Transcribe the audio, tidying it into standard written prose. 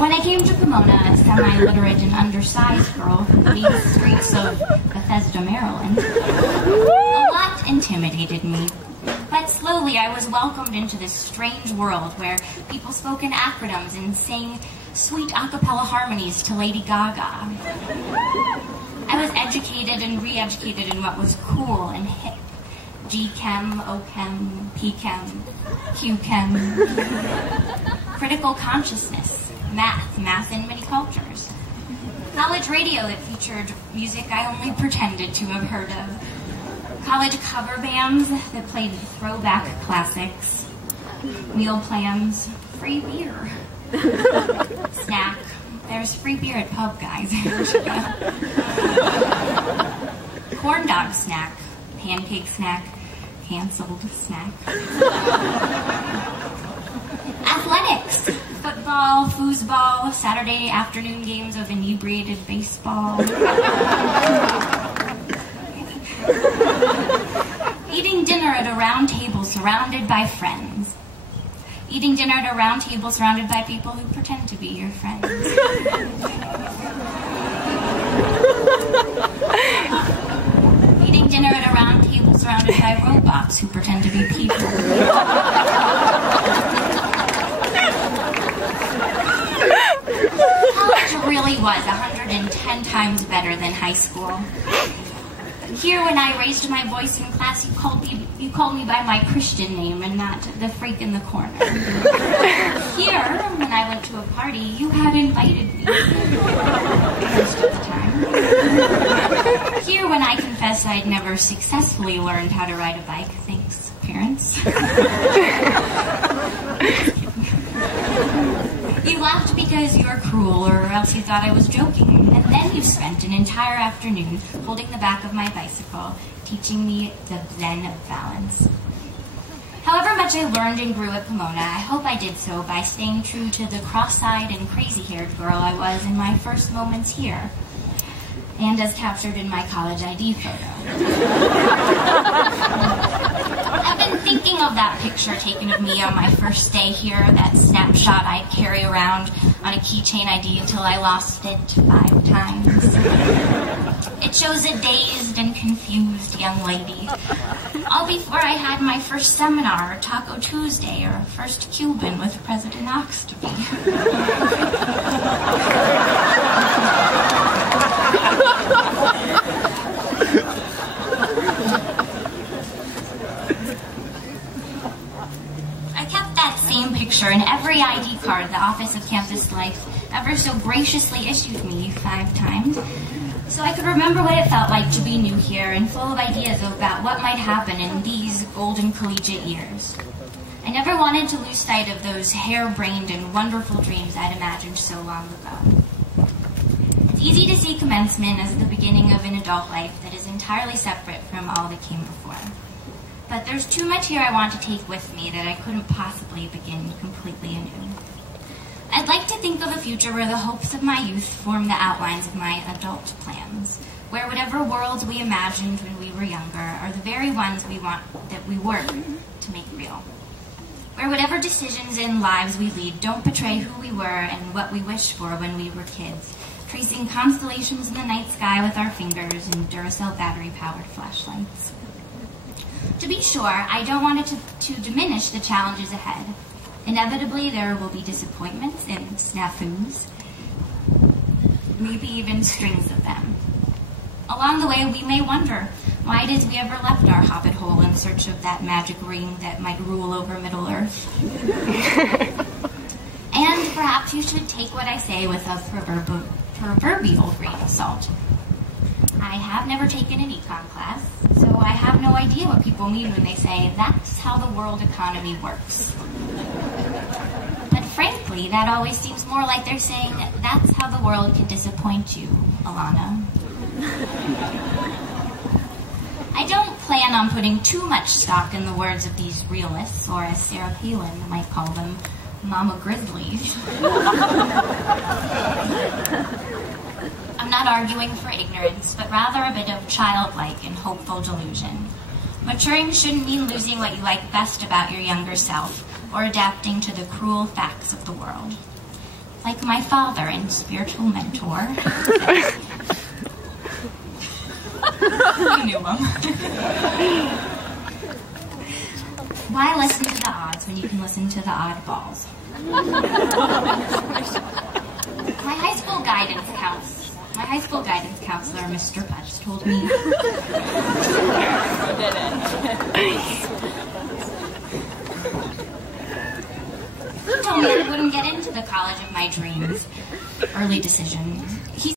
When I came to Pomona, a semi-literate and undersized girl who fleed the streets of Bethesda, Maryland, a lot intimidated me. But slowly I was welcomed into this strange world where people spoke in acronyms and sang sweet a cappella harmonies to Lady Gaga. I was educated and re-educated in what was cool and hip. G-Chem, O-Chem, P-Chem, Q-Chem, critical consciousness, math in many cultures. College radio that featured music I only pretended to have heard of. College cover bands that played throwback classics. Meal plans, free beer. Snack. There's free beer at pub, guys. Corn dog snack. Pancake snack. Canceled snack. Athletics. Football, foosball, Saturday afternoon games of inebriated baseball. Eating dinner at a round table surrounded by friends. Eating dinner at a round table surrounded by people who pretend to be your friends. Eating dinner at a round table surrounded by robots who pretend to be people. College really was 110 times better than high school. Here, when I raised my voice in class, you called me by my Christian name and not the freak in the corner. Here, when I went to a party, you had invited me. Most of the time. Here, when I confessed I'd never successfully learned how to ride a bike, thanks, parents. You laughed because you were cruel, or else you thought I was joking. And then you spent an entire afternoon holding the back of my bicycle, teaching me the zen of balance. However much I learned and grew at Pomona, I hope I did so by staying true to the cross-eyed and crazy-haired girl I was in my first moments here, and as captured in my college ID photo. I've been thinking of that picture taken of me on my first day here, that snapshot I'd carry around on a keychain ID until I lost it 5 times. It shows a dazed and confused young lady, all before I had my first seminar, or Taco Tuesday, or first Cuban with President Oxtoby. Picture in every ID card the Office of Campus Life ever so graciously issued me 5 times, so I could remember what it felt like to be new here and full of ideas about what might happen in these golden collegiate years. I never wanted to lose sight of those harebrained and wonderful dreams I'd imagined so long ago. It's easy to see commencement as the beginning of an adult life that is entirely separate from all that came before. But there's too much here I want to take with me that I couldn't possibly begin completely anew. I'd like to think of a future where the hopes of my youth form the outlines of my adult plans, where whatever worlds we imagined when we were younger are the very ones we want that we work to make real. Where whatever decisions in lives we lead don't betray who we were and what we wished for when we were kids, tracing constellations in the night sky with our fingers and Duracell battery-powered flashlights. To be sure, I don't want it to diminish the challenges ahead. Inevitably, there will be disappointments and snafus, maybe even strings of them. Along the way, we may wonder, why did we ever left our hobbit hole in search of that magic ring that might rule over Middle-earth? And perhaps you should take what I say with a proverbial grain of salt. I have never taken an econ class, so I have no idea what people mean when they say, that's how the world economy works. But frankly, that always seems more like they're saying, that's how the world can disappoint you, Ilana. I don't plan on putting too much stock in the words of these realists, or as Sarah Palin might call them, Mama Grizzlies. I'm not arguing for ignorance, but rather a bit of childlike and hopeful delusion. Maturing shouldn't mean losing what you like best about your younger self, or adapting to the cruel facts of the world. like my father and spiritual mentor. You knew him. Why listen to the odds when you can listen to the oddballs? My high school guidance counselor, Mr. Putz, told me. He told me I wouldn't get into the college of my dreams. Early decision. He